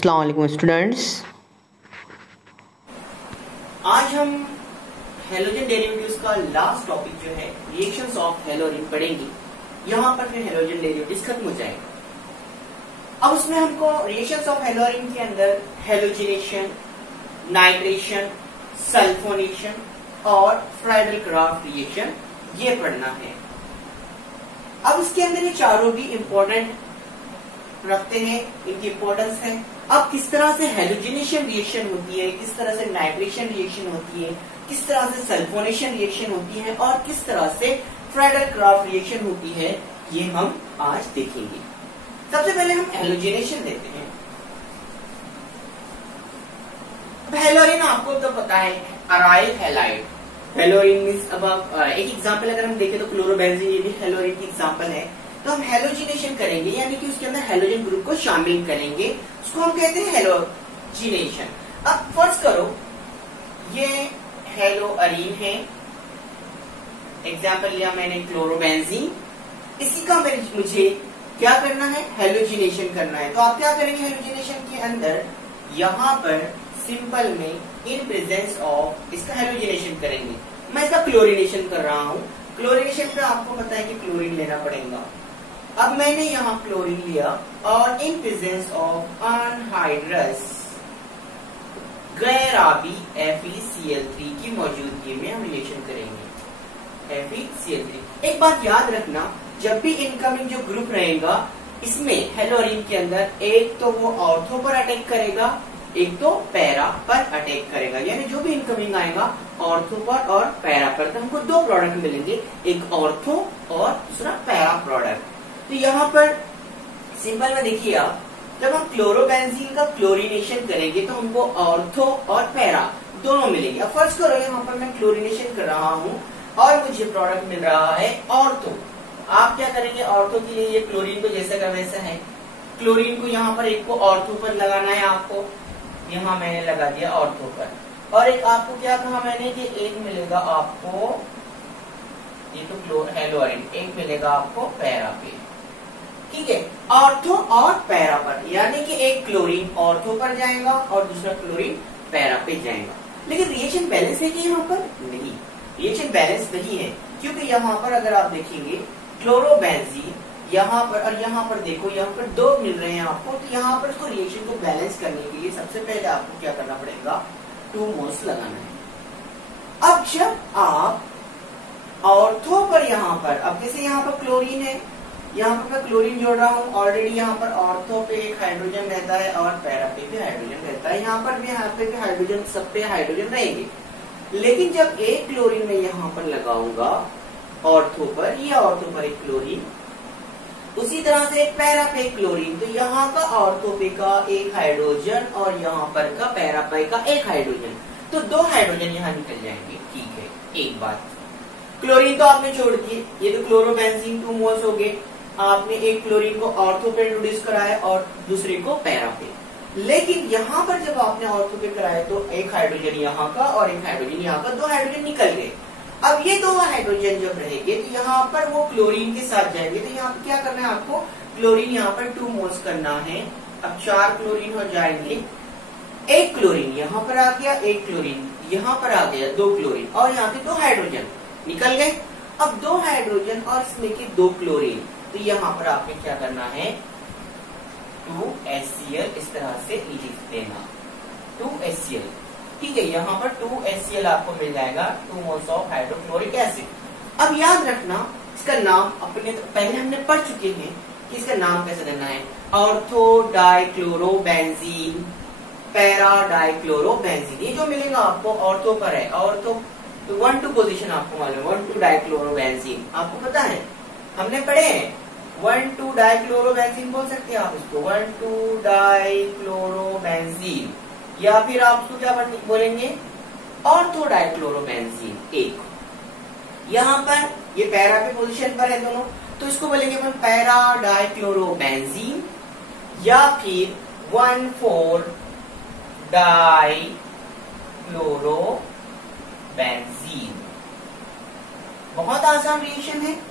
अस्सलाम वालेकुम स्टूडेंट्स। आज हम हेलोजन डेरिवेटिव्स का लास्ट टॉपिक जो है रिएक्शंस ऑफ हेलोजन पढ़ेंगे। यहाँ पर फिर हेलोजन डेरिवेटिव्स खत्म हो जाएगा। अब उसमें हमको रिएक्शंस ऑफ हेलोजन के अंदर हेलोजिनेशन, नाइट्रेशन, सल्फोनेशन और फ्राइडल-क्राफ्ट रिएक्शन ये पढ़ना है। अब इसके अंदर ये चारों भी इंपॉर्टेंट रखते हैं, इनकी इंपॉर्टेंस है। अब किस तरह से हेलोजिनेशन रिएक्शन होती है, किस तरह से नाइट्रेशन रिएक्शन होती है, किस तरह से सल्फोनेशन रिएक्शन होती है और किस तरह से फ्राइडल-क्राफ्ट रिएक्शन होती है, ये हम आज देखेंगे। सबसे पहले हम हेलोजिनेशन लेते हैं। अब हेलोजन आपको तो पता है, अराइल हैलाइड। हेलोजन मींस अब एक एग्जांपल अगर हम देखें तो क्लोरोबेंजीन, ये भी हेलोजन की एग्जांपल है। तो हम हेलोजिनेशन करेंगे यानी कि उसके अंदर हेलोजन ग्रुप को शामिल करेंगे, उसको हम कहते हैं हेलोजिनेशन। अब फर्ज करो ये हेलोअरीन है, एग्जांपल लिया मैंने क्लोरोबेंजीन, इसी का मुझे क्या करना है, हेलोजिनेशन करना है। तो आप क्या करेंगे हेलोजिनेशन के अंदर, यहाँ पर सिंपल में इन प्रेजेंस ऑफ इसका हेलोजिनेशन करेंगे। मैं इसका क्लोरिनेशन कर रहा हूँ। क्लोरिनेशन का आपको पता है कि क्लोरीन लेना पड़ेगा। अब मैंने यहाँ क्लोरीन लिया और इन प्रेजेंस ऑफ अनहाइड्रस गैर-आबी FeCl3 की मौजूदगी में हम रिएक्शन करेंगे। FeCl3 एक बात याद रखना, जब भी इनकमिंग जो ग्रुप रहेगा इसमें हेलोअरीन के अंदर एक तो वो ऑर्थो पर अटैक करेगा, एक तो पैरा पर अटैक करेगा। यानी जो भी इनकमिंग आएगा ऑर्थो पर और पैरा पर, तो हमको दो प्रोडक्ट मिलेंगे, एक ऑर्थो और दूसरा पैरा प्रोडक्ट। तो यहाँ पर सिंपल में देखिए आप, जब हम क्लोरोबेंजीन का क्लोरिनेशन करेंगे तो हमको ऑर्थो और पैरा दोनों मिलेंगे। अब फर्स्ट करो यहाँ पर मैं क्लोरिनेशन कर रहा हूँ और मुझे प्रोडक्ट मिल रहा है ऑर्थो। आप क्या करेंगे, ऑर्थो के लिए ये क्लोरीन को जैसा का वैसा है, क्लोरीन को यहाँ पर एक को ऑर्थो पर लगाना है आपको, यहाँ मैंने लगा दिया ऑर्थो पर। और एक आपको क्या कहा मैंने कि एक मिलेगा आपको, ये तो हेलोअरीन, एक मिलेगा आपको पैरा पे, ठीक है, ऑर्थो और पैरा पर। यानी कि एक क्लोरीन ऑर्थो पर जाएगा और दूसरा क्लोरीन पैरा पे जाएगा। लेकिन रिएक्शन बैलेंस है कि यहाँ पर नहीं, रिएक्शन बैलेंस नहीं है, क्योंकि यहाँ पर अगर आप देखेंगे क्लोरोबेंजीन यहाँ पर और यहाँ पर देखो, यहाँ पर दो मिल रहे हैं आपको। तो यहाँ पर इसको रिएक्शन को बैलेंस करने के लिए सबसे पहले आपको क्या करना पड़ेगा, 2 मोल्स लगाना है। अब जब आप ऑर्थो पर यहाँ पर, अब जैसे यहाँ पर क्लोरीन है, यहाँ पर मैं क्लोरीन जोड़ रहा हूँ, ऑलरेडी यहाँ पर ऑर्थो पे एक हाइड्रोजन रहता है और पैरा पे भी हाइड्रोजन रहता है। यहाँ पर भी हाइड्रोजन, सब पे हाइड्रोजन रहेंगे। लेकिन जब एक क्लोरीन में यहाँ पर लगाऊंगा ऑर्थो पर, ये ऑर्थो पर एक क्लोरीन, उसी तरह से एक पैरा पे क्लोरीन, तो यहाँ का ऑर्थो पे का एक हाइड्रोजन और यहाँ पर का पैरा पे का एक हाइड्रोजन, तो 2 हाइड्रोजन यहाँ निकल जाएंगे। ठीक है, एक बात, क्लोरीन तो आपने छोड़ दिए, ये तो क्लोरोबेंजीन 2 मोल्स हो गए। आपने एक क्लोरीन को ऑर्थो पे इंट्रोड्यूस कराया और दूसरे को पैरा पे। लेकिन यहाँ पर जब आपने ऑर्थो पे कराया तो एक हाइड्रोजन यहाँ का और एक हाइड्रोजन यहाँ का, 2 हाइड्रोजन निकल गए। अब ये 2 हाइड्रोजन जब रहेंगे तो यहाँ पर वो क्लोरीन के साथ जाएंगे। तो यहाँ पर क्या करना है आपको, क्लोरीन यहाँ पर 2 मोल्स करना है। अब 4 क्लोरीन हो जाएंगे, एक क्लोरीन यहाँ पर आ गया, एक क्लोरीन यहाँ पर आ गया, 2 क्लोरीन और यहाँ पे 2 हाइड्रोजन निकल गए। अब 2 हाइड्रोजन और इसमें के 2 क्लोरीन, तो यहाँ पर आपने क्या करना है, 2HCl इस तरह से लिख देना, 2HCl, ठीक है। यहाँ पर 2HCl आपको मिल जाएगा, 2 मोल्स ऑफ हाइड्रोक्लोरिक एसिड। अब याद रखना इसका नाम अपने पहले हमने पढ़ चुके हैं कि इसका नाम कैसे देना है, ऑर्थो डाइक्लोरोबेंजीन, पैरा डाइक्लोरोबेंजीन। ये जो मिलेगा आपको ऑर्थो पर है, ऑर्थो 1-2 पोजीशन आपको मालूम है, 1-2 डाइक्लोरोबेंजीन आपको पता है, हमने पढ़े हैं। 1-2 डाइक्लोरोबेंजीन बोल सकते हैं आप इसको, 1-2 डाइक्लोरोबेंजीन, या फिर आप उसको क्या बोलेंगे, ऑर्थो डाइक्लोरोबेंजीन। एक यहाँ पर ये पैरा पे पोजीशन पर है दोनों, तो इसको बोलेंगे अपन पैरा डाइक्लोरोबेंजीन, या फिर 1,4 डाइक्लोरोबेंजीन। बहुत आसान रिएक्शन है।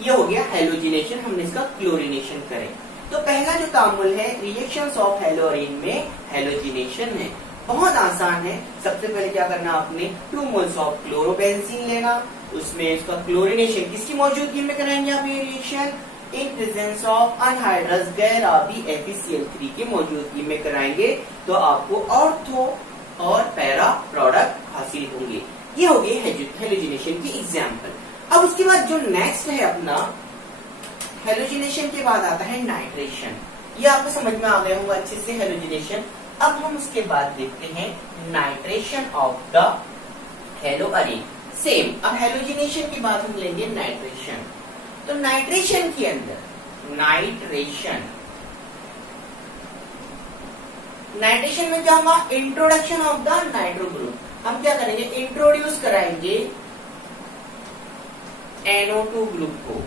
ये हो गया हेलोजिनेशन, हमने इसका क्लोरिनेशन करें। तो पहला जो तामुल है रिएक्शंस ऑफ हेलोरीन में हेलोजिनेशन है। बहुत आसान है। सबसे पहले क्या करना, आपने 2 मोल्स ऑफ क्लोरोबेंजीन लेना, उसमें इसका क्लोरिनेशन किसकी मौजूदगी में कराएंगे आप ये reaction, in presence of anhydrous गैर-आबी FeCl3 की मौजूदगी में कराएंगे, तो आपको ऑर्थो और पैरा प्रोडक्ट हासिल होंगे। ये हो गई हेलोजिनेशन की एग्जाम्पल। अब उसके बाद जो नेक्स्ट है अपना, हेलोजिनेशन के बाद आता है नाइट्रेशन। ये आपको समझ में आ गया होगा अच्छे से हेलोजिनेशन। अब हम उसके बाद देखते हैं नाइट्रेशन ऑफ द हेलोअरीन। सेम, अब हेलोजिनेशन के बाद हम लेंगे नाइट्रेशन। तो नाइट्रेशन के अंदर नाइट्रेशन में क्या होगा, introduction of the nitro group. हम क्या करेंगे, इंट्रोड्यूस कराएंगे NO2 ग्रुप को,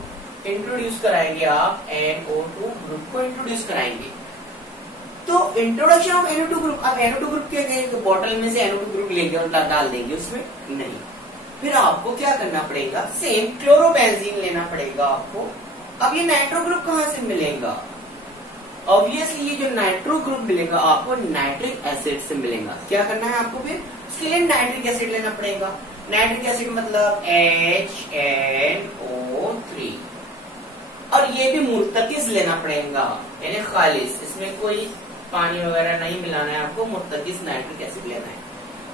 इंट्रोड्यूस कराएंगे आप NO2 ग्रुप को इंट्रोड्यूस कराएंगे। तो इंट्रोडक्शन ऑफ NO2 ग्रुप, अब NO2 ग्रुप क्या करेंगे, बोतल में से NO2 ग्रुप लेंगे और डाल देंगे उसमें, नहीं। फिर आपको क्या करना पड़ेगा, सेम क्लोरोबेंजीन लेना पड़ेगा आपको। अब ये नाइट्रो ग्रुप कहां से मिलेगा, ऑब्वियसली ये जो नाइट्रो ग्रुप मिलेगा आपको नाइट्रिक एसिड से मिलेगा। क्या करना है आपको, फिर उसके लिए नाइट्रिक एसिड लेना पड़ेगा। नाइट्रिक एसिड मतलब HNO3, और ये भी मुर्तकिज लेना पड़ेगा, यानी खालिस, इसमें कोई पानी वगैरह नहीं मिलाना है आपको, मुर्तकिज नाइट्रिक एसिड लेना है।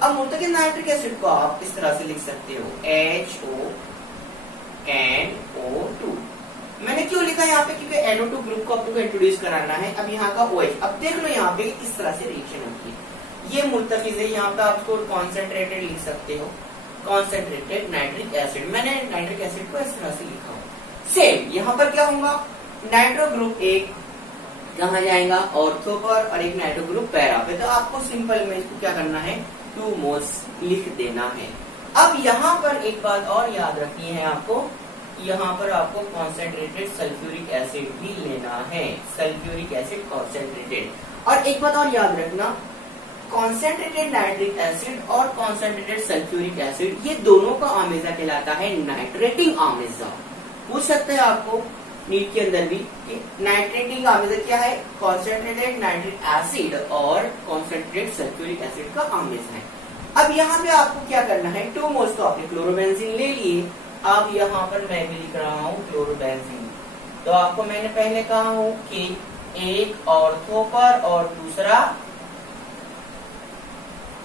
अब मुर्तकिज नाइट्रिक एसिड को आप इस तरह से लिख सकते हो HONO2। मैंने क्यों लिखा यहाँ पे, क्योंकि NO2 ग्रुप को आपको इंट्रोड्यूस कराना है। अब यहाँ का OH, अब देख लो यहाँ पे किस तरह से रिएक्शन होती है। ये मुर्तकिज है, यहाँ पे आपको कॉन्सेंट्रेटेड लिख सकते हो, कॉन्सेंट्रेटेड नाइट्रिक एसिड। मैंने नाइट्रिक एसिड को इस तरह से लिखा हो। सेम यहाँ पर क्या होगा, नाइट्रो ग्रुप एक कहाँ जाएगा, ऑर्थो पर, और एक नाइट्रो ग्रुप पैरा पे। तो आपको सिंपल में इसको क्या करना है, 2 मोल्स लिख देना है। अब यहाँ पर एक बात और याद रखनी है आपको, यहाँ पर आपको कॉन्सेंट्रेटेड सल्फ्यूरिक एसिड भी लेना है, सल्फ्यूरिक एसिड कॉन्सेंट्रेटेड। और एक बात और याद रखना, कॉन्सेंट्रेटेड नाइट्रिक एसिड और कॉन्सेंट्रेटेड सल्फ्यूरिक एसिड, ये दोनों का आमेजा कहलाता है नाइट्रेटिंग आमेजा। पूछ सकते हैं आपको नीट के अंदर भी कि नाइट्रेटिंग आमेजा क्या है, कॉन्सेंट्रेटेड नाइट्रिक एसिड और कॉन्सेंट्रेटेड सल्फ्यूरिक एसिड का आमेजा है। अब यहाँ पे आपको क्या करना है, 2 मोल्स तो आपने क्लोरोबेंजीन ले लिए। अब यहाँ पर मैं भी लिख रहा हूँ क्लोरोबेंजीन। तो आपको मैंने पहले कहा हूँ कि एक ऑर्थो पर और दूसरा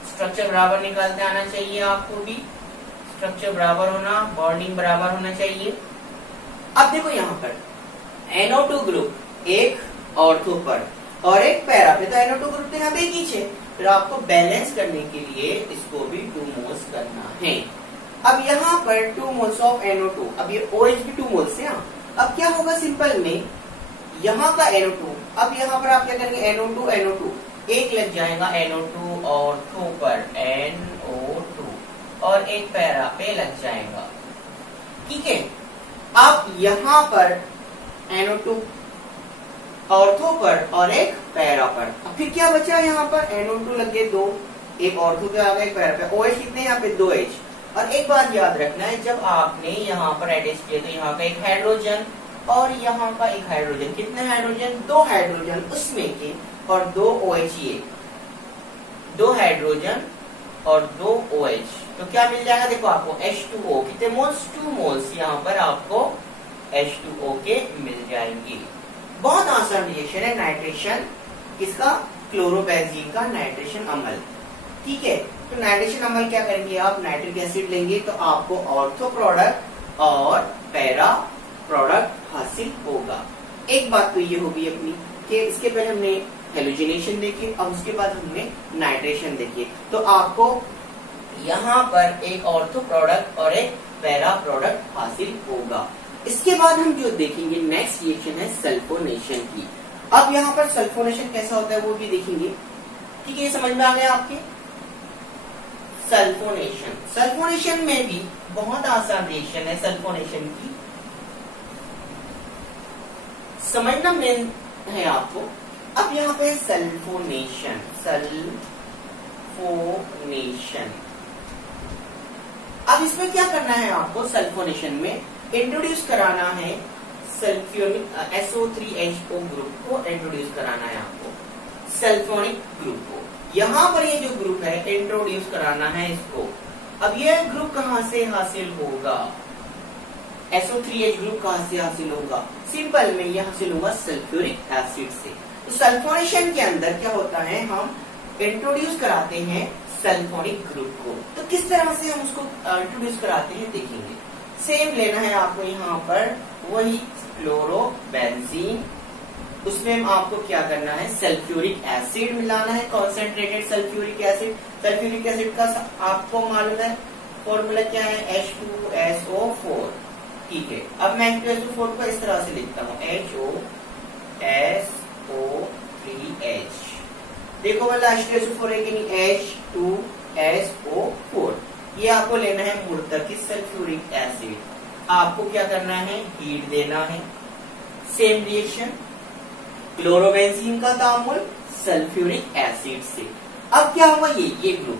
स्ट्रक्चर बराबर निकालते आना चाहिए। आपको भी स्ट्रक्चर बराबर होना, बॉन्डिंग बराबर होना चाहिए। अब देखो यहाँ पर NO2 ग्रुप एक ऑर्थो पर और एक पैरा पे, तो NO2 ग्रुप तो यहाँ पे एक ही है। फिर आपको बैलेंस करने के लिए इसको भी 2 मोल्स करना है। अब यहाँ पर 2 मोल्स ऑफ NO2, अब ये OH भी 2 मोल्स है। अब क्या होगा, सिंपल में यहाँ का NO2, अब यहाँ पर आप क्या करेंगे, NO2 एक लग जाएगा NO2 ऑर्थो पर, NO2, और एक पैरा पे लग जाएगा। ठीक है, अब यहाँ पर NO2 ऑर्थो पर और एक पैरा पर। अब फिर क्या बचा, यहाँ पर NO2 लग गए 2, एक ऑर्थो पे आ गया, एक पैरा पे। OH कितने यहाँ पे, 2H। और एक बात याद रखना है, जब आपने यहाँ पर अटैच किया तो यहाँ का एक हाइड्रोजन और यहाँ का एक हाइड्रोजन, कितने हाइड्रोजन, 2 हाइड्रोजन उसमें के और 2 OH, ये 2 हाइड्रोजन और 2 OH, तो क्या मिल जाएगा, देखो आपको H2O, कितने मोल्स, 2 मोल्स यहाँ पर आपको H2O के मिल जाएंगे। बहुत आसान रिएक्शन है नाइट्रेशन, किसका, क्लोरोबेंजीन का नाइट्रेशन अमल। ठीक है, तो नाइट्रेशन अमल क्या करेंगे आप, नाइट्रिक एसिड लेंगे तो आपको ऑर्थो प्रोडक्ट और पैरा प्रोडक्ट हासिल होगा। एक बात तो ये होगी अपनी कि इसके पहले हमने हेलोजिनेशन देखी, अब उसके बाद हमने नाइट्रेशन देखी। तो आपको यहाँ पर एक ऑर्थो प्रोडक्ट और एक पैरा प्रोडक्ट हासिल होगा। इसके बाद हम जो देखेंगे नेक्स्ट रिएक्शन है सल्फोनेशन की। अब यहाँ पर सल्फोनेशन कैसा होता है वो भी देखेंगे। ठीक है, समझ में आ गया आपके। सल्फोनेशन में भी बहुत आसान रिएक्शन है सल्फोनेशन की, समझना मेन है आपको। अब यहाँ पे सल्फोनेशन, अब इसमें क्या करना है आपको, सल्फोनेशन में इंट्रोड्यूस कराना है सल्फ्यूरिक SO3H ग्रुप को इंट्रोड्यूस कराना है आपको, सल्फोनिक ग्रुप को। यहाँ पर ये जो ग्रुप है इंट्रोड्यूस कराना है इसको। अब ये ग्रुप कहाँ से हासिल होगा, SO3H ग्रुप कहाँ से हासिल होगा, सिंपल में ये हासिल होगा सल्फ्यूरिक एसिड से। तो सल्फोनेशन के अंदर क्या होता है, हम इंट्रोड्यूस कराते हैं सल्फोनिक ग्रुप को। तो किस तरह से हम उसको इंट्रोड्यूस कराते हैं देखेंगे। सेम लेना है आपको यहाँ पर वही क्लोरोबेंजीन, उसमें आपको क्या करना है, सल्फ्यूरिक एसिड मिलाना है, concentrated sulphuric acid. Sulphuric acid का आपको मालूम है फॉर्मूला क्या है, H2SO4। ठीक है, अब मैं H2SO4 को इस तरह से लिखता हूँ, HOSO3H। देखो मतलब H2SO4 है कि नहीं, H2SO4। ये आपको लेना है मुर्तकिज सल्फ्यूरिक एसिड। आपको क्या करना है, हीट देना है। सेम रिएक्शन, क्लोरोबेंजीन का तामुल सल्फ्यूरिक एसिड से। अब क्या हुआ, ये ग्रुप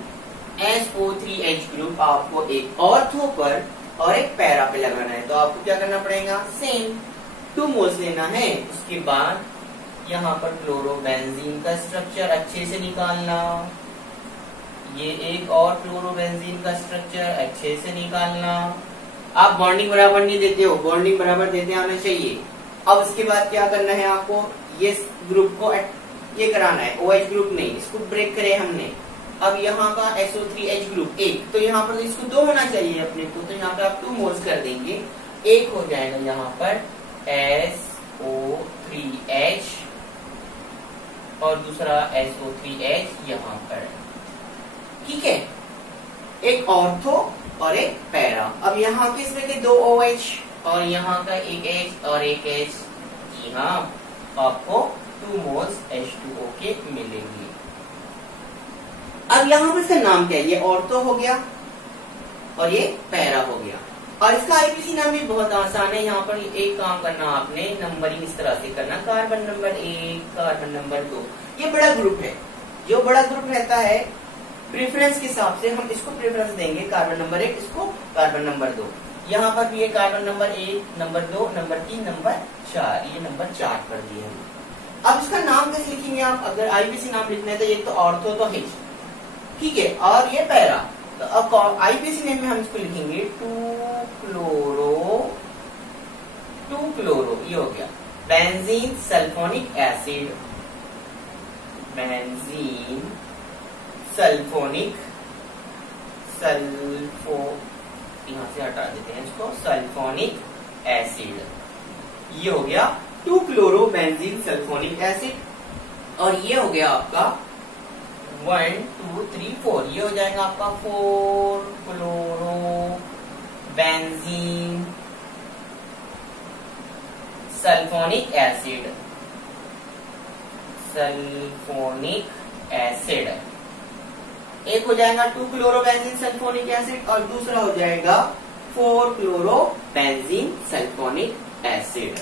SO3H ग्रुप आपको एक ऑर्थो पर और एक पैरा पे लगाना है। तो आपको क्या करना पड़ेगा, सेम 2 मोल्स लेना है। उसके बाद यहाँ पर क्लोरोबेंजीन का स्ट्रक्चर अच्छे से निकालना, ये एक और क्लोरोबेंजीन का स्ट्रक्चर अच्छे से निकालना। आप बॉन्डिंग बराबर नहीं देते हो, बॉन्डिंग बराबर देते आना चाहिए। अब उसके बाद क्या करना है आपको, ये ग्रुप को ये कराना है, OH ग्रुप नहीं, इसको ब्रेक करे हमने। अब यहाँ का SO3H ग्रुप एक, तो यहाँ पर इसको 2 होना चाहिए अपने को, तो यहाँ पे आप 2 मोल्स कर देंगे, एक हो जाएगा यहाँ पर SO3H और दूसरा SO3H यहाँ पर। ठीक है, एक ऑर्थो और एक पैरा। अब यहाँ के इसमें के 2 OH और यहाँ का एक H और एक H। जी हाँ, आपको 2 मोल्स H2O के मिलेंगे। अब यहाँ पर इसका नाम क्या है, ये ऑर्थो हो गया और ये पैरा हो गया। और इसका IPC नाम भी बहुत आसान है। यहाँ पर एक काम करना आपने, नंबरिंग इस तरह से करना, कार्बन नंबर 1, कार्बन नंबर 2। ये बड़ा ग्रुप है, जो बड़ा ग्रुप रहता है प्रेफरेंस के हिसाब से हम इसको प्रेफरेंस देंगे, कार्बन नंबर 1 इसको कार्बन नंबर 2। यहाँ पर भी ये carbon number 1, number 2, number 3, number 4, ये नंबर 4 कर दिए हम। अब इसका नाम कैसे लिखेंगे आप, अगर IPC नाम लिखना है तो ये तो ऑर्थो तो H, ठीक है, और ये पैरा। तो अब IPC नेम में हम इसको लिखेंगे 2 क्लोरो, ये हो गया benzene sulphonic acid, benzene sulphonic, यहाँ से हटा देते हैं इसको, सल्फोनिक एसिड। ये हो गया 2 क्लोरो बेंजीन सल्फोनिक एसिड। और ये हो गया आपका 1 2 3 4, ये हो जाएगा आपका 4 chloro benzene sulphonic acid, sulphonic acid. एक हो जाएगा 2 क्लोरो बेंजीन सल्फोनिक एसिड और दूसरा हो जाएगा 4 क्लोरो बेंजीन सल्फोनिक एसिड।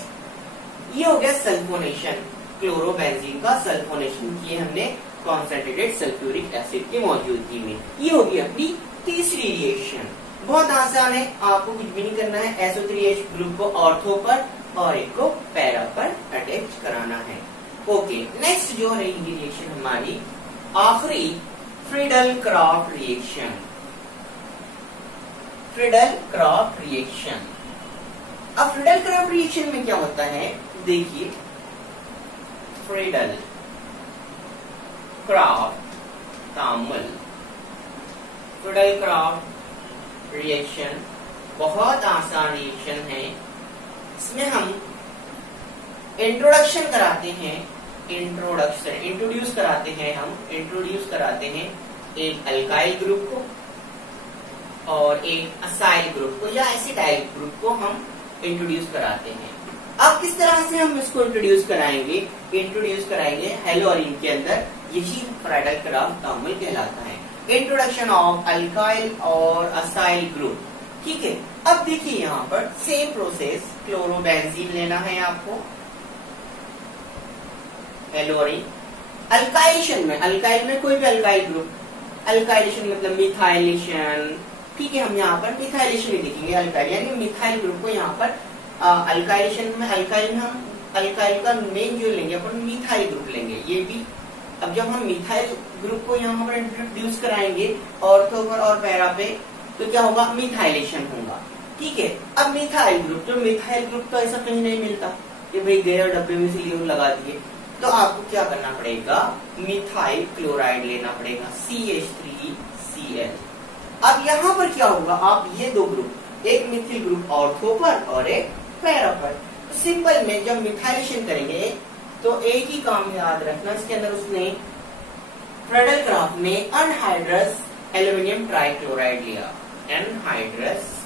ये हो गया सल्फोनेशन, क्लोरोबेंजीन का सल्फोनेशन किए हमने कॉन्सेंट्रेटेड सल्फ्यूरिक एसिड की मौजूदगी में। ये होगी अपनी तीसरी रिएक्शन, बहुत आसान है, आपको कुछ भी नहीं करना है। SO3H ग्रुप को ऑर्थो पर और एक को पैरा पर अटैच कराना है। ओके, नेक्स्ट जो रहेगी रिएक्शन हमारी आखिरी, फ्रीडल-क्राफ्ट रिएक्शन। फ्रीडल-क्राफ्ट रिएक्शन, अब फ्रीडल-क्राफ्ट रिएक्शन में क्या होता है, देखिए फ्रीडल-क्राफ्ट तामुल, फ्रीडल-क्राफ्ट रिएक्शन बहुत आसान रिएक्शन है। इसमें हम इंट्रोड्यूस कराते हैं एक अल्काइल ग्रुप को और एक असाइल ग्रुप को या एसिटाइल ग्रुप को हम इंट्रोड्यूस कराते हैं। अब किस तरह से हम इसको इंट्रोड्यूस कराएंगे हेलोरीन के अंदर, यही फ्रीडल-क्राफ्ट तामुल कहलाता है। इंट्रोडक्शन ऑफ अल्काइल और असाइल ग्रुप, ठीक है। अब देखिए यहाँ पर सेम प्रोसेस, क्लोरोबेंजीन लेना है आपको, हेलोरीन, अल्काइलेशन में कोई भी अल्काइल ग्रुप, अल्काइलेशन मतलब मिथाइलेशन, ठीक है, हम यहाँ पर मिथाइलेशन ही लिखेंगे, अल्काइल यानी मिथाइल ग्रुप को यहाँ पर अल्काइलेशन में अल्काइल का मेन जो लेंगे अपन मिथाइल ग्रुप लेंगे। ये भी अब जब हम मिथाइल ग्रुप को यहाँ पर इंट्रोड्यूस कराएंगे ऑर्थो पर और पैरा पे, तो क्या होगा, मिथाइलेशन होगा। ठीक है, अब मिथाइल ग्रुप तो ऐसा कहीं नहीं मिलता कि भाई गए और डब्बे में से लगा दिए, तो आपको क्या करना पड़ेगा, मिथाइल क्लोराइड लेना पड़ेगा, CH3Cl। अब यहाँ पर क्या होगा, आप ये दो ग्रुप, एक मिथिल ग्रुप ऑर्थो पर और एक पैरा पर, तो सिंपल में जब मिथाइलेशन करेंगे तो एक ही काम याद रखना, इसके अंदर उसने फ्रेडल क्राफ्ट ने अनहाइड्रस एल्यूमिनियम ट्राइक्लोराइड लिया, एनहाइड्रस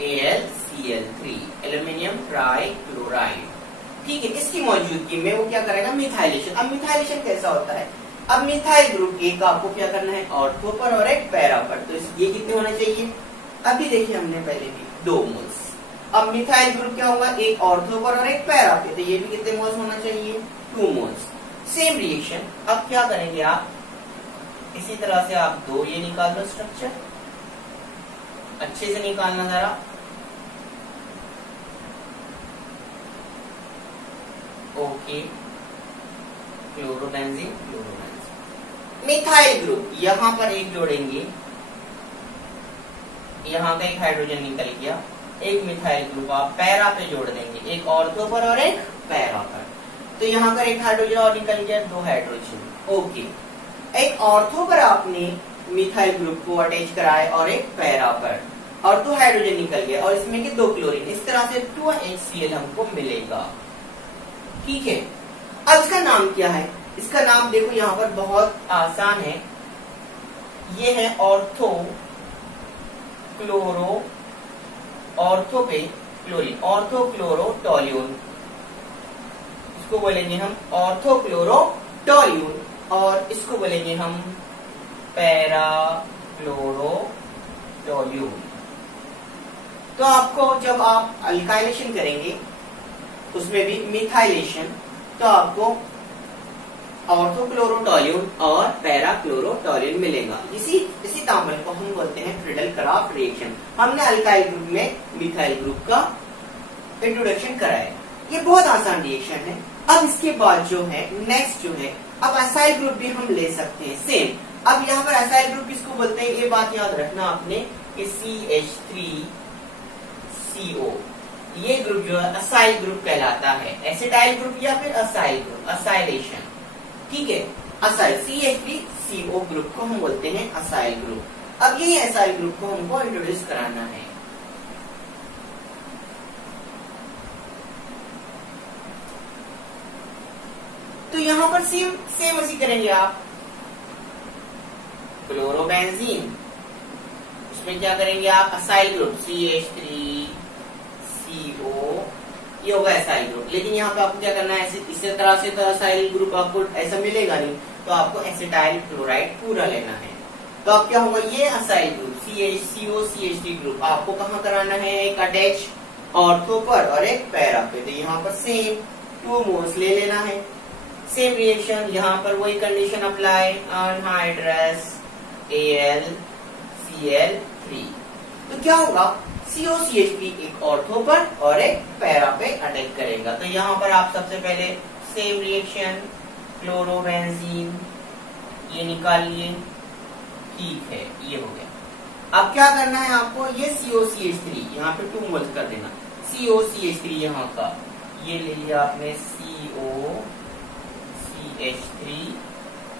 AlCl3 एल्यूमिनियम ट्राइक्लोराइड। ठीक है, इसकी मौजूदगी में वो क्या करेगा, मिथाइलेशन। अब मिथाइलेशन कैसा होता है, अब मिथाइल ग्रुप एक आपको क्या करना है, ऑर्थो पर और एक पैरा पर, तो ये कितने होना चाहिए, अभी देखिए हमने पहले भी 2 मोल्स। अब मिथाइल ग्रुप क्या होगा, एक ऑर्थो पर और एक पैरा पे, तो ये भी कितने मोल्स होना चाहिए, 2 मोल्स। सेम रिएक्शन अब क्या करेंगे आप, इसी तरह से आप 2 ये निकाल लो स्ट्रक्चर, अच्छे से निकालना जरा, ओके, क्लोरोबेंजीन मिथाइल ग्रुप यहां पर एक जोड़ेंगे, यहां का एक हाइड्रोजन निकल गया, एक मिथाइल ग्रुप आप पैरा पे जोड़ देंगे, एक ऑर्थो पर और एक पैरा पर, तो यहाँ पर एक हाइड्रोजन और निकल गया, 2 हाइड्रोजन। ओके, एक ऑर्थो पर आपने मिथाइल ग्रुप को अटैच कराया और एक पैरा पर, और 2 हाइड्रोजन निकल गया, और इसमें के 2 क्लोरीन, इस तरह से 2HCl हमको मिलेगा। ठीक है, अब इसका नाम क्या है, इसका नाम देखो यहाँ पर बहुत आसान है, ये है ऑर्थो क्लोरो, ऑर्थो पे क्लोरीन, ऑर्थो क्लोरो टोल्यून, इसको बोलेंगे हम ऑर्थो क्लोरो टोल्यून, और इसको बोलेंगे हम पैरा क्लोरो टोल्यून। तो आपको जब आप अल्काइलेशन करेंगे उसमें भी मिथाइलेशन, तो आपको ऑर्थोक्लोरोटोल्यून और पैराक्लोरोटोल्यून मिलेगा। इसी तामल को हम बोलते हैं फ्रीडल क्राफ्ट रिएक्शन। हमने अल्काइल ग्रुप में मिथाइल ग्रुप का इंट्रोडक्शन कराया, ये बहुत आसान रिएक्शन है। अब इसके बाद जो है नेक्स्ट जो है, अब असाइल ग्रुप भी हम ले सकते हैं सेम। अब यहाँ पर असाइल ग्रुप किसको बोलते हैं, ये बात याद रखना आपने कि CH3CO ये ग्रुप जो है असाइल ग्रुप कहलाता है, एसिटाइल ग्रुप या फिर असाइल ग्रुप, असाइलेशन। ठीक है, असाइल CH3CO ग्रुप को हम बोलते हैं असाइल ग्रुप। अब ये असाइल ग्रुप को हमको इंट्रोड्यूस कराना है। तो यहां पर सेम उसी करेंगे आप, क्लोरोबेंजीन, उसमें क्या करेंगे आप, असाइल ग्रुप CH3CO, ये होगा असाइल ग्रुप। लेकिन यहाँ पे आपको क्या करना है, इसी तरह से तो असाइल ग्रुप आपको ऐसा मिलेगा नहीं, तो आपको एसिटाइल क्लोराइड पूरा लेना है। तो अब क्या होगा, ये acyl group CHCO CH3 group आपको कहाँ कराना है, एक अटैच ऑर्थो पर और एक पैरा पे। तो यहाँ पर सेम 2 मोल्स ले लेना है। सेम रिएक्शन यहाँ पर वही कंडीशन अप्लाई, अनहाइड्रस AlCl3। तो क्या होगा, COCH3 एक ऑर्थो पर और एक पैरा पे अटैक करेगा। तो यहाँ पर आप सबसे पहले सेम रिएक्शन, क्लोरोबेंजीन ये निकाल लिए, ठीक है, ये हो गया। अब क्या करना है आपको, ये COCH3 यहाँ पे 2 मोल्स कर देना, COCH3 यहाँ का ये ले लिया आपने, COCH3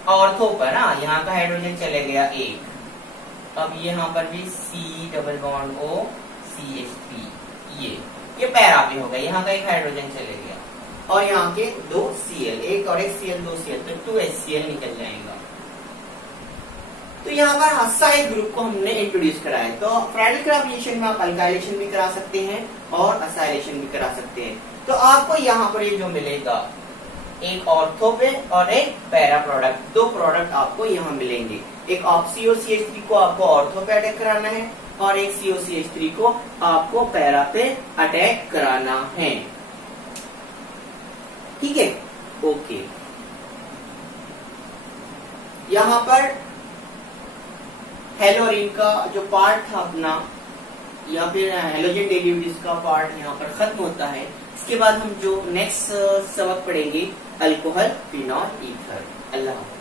ऑर्थो पर, हाँ यहाँ का हाइड्रोजन चले गया एक। अब यहाँ पर भी C double bond O CH3, ये पैरा पे होगा, यहाँ का एक हाइड्रोजन चले गया, और यहाँ के 2 Cl, एक और एक Cl, 2 Cl, तो 2HCl निकल जाएगा। तो यहाँ पर असाइल ग्रुप को हमने इंट्रोड्यूस कराया। तो फ्रेडल क्राफ्ट रिएक्शन में आप अल्काइलेशन भी करा सकते हैं और असाइलेशन भी करा सकते हैं। तो आपको यहाँ पर ये जो मिलेगा, एक ऑर्थो पे और एक पैरा प्रोडक्ट, 2 प्रोडक्ट आपको यहाँ मिलेंगे। एक COCH3 को आपको ऑर्थो पे अटैक कराना है और एक COCH3 को आपको पैरा पे अटैक कराना है। ठीक है, ओके। यहाँ पर हेलोरिन का जो पार्ट था अपना, या फिर हेलोजन डेरिवेटिव्स का पार्ट यहाँ पर खत्म होता है। इसके बाद हम जो नेक्स्ट सबक पढ़ेंगे अल्कोहल, फिनॉल, ईथर। अल्लाह।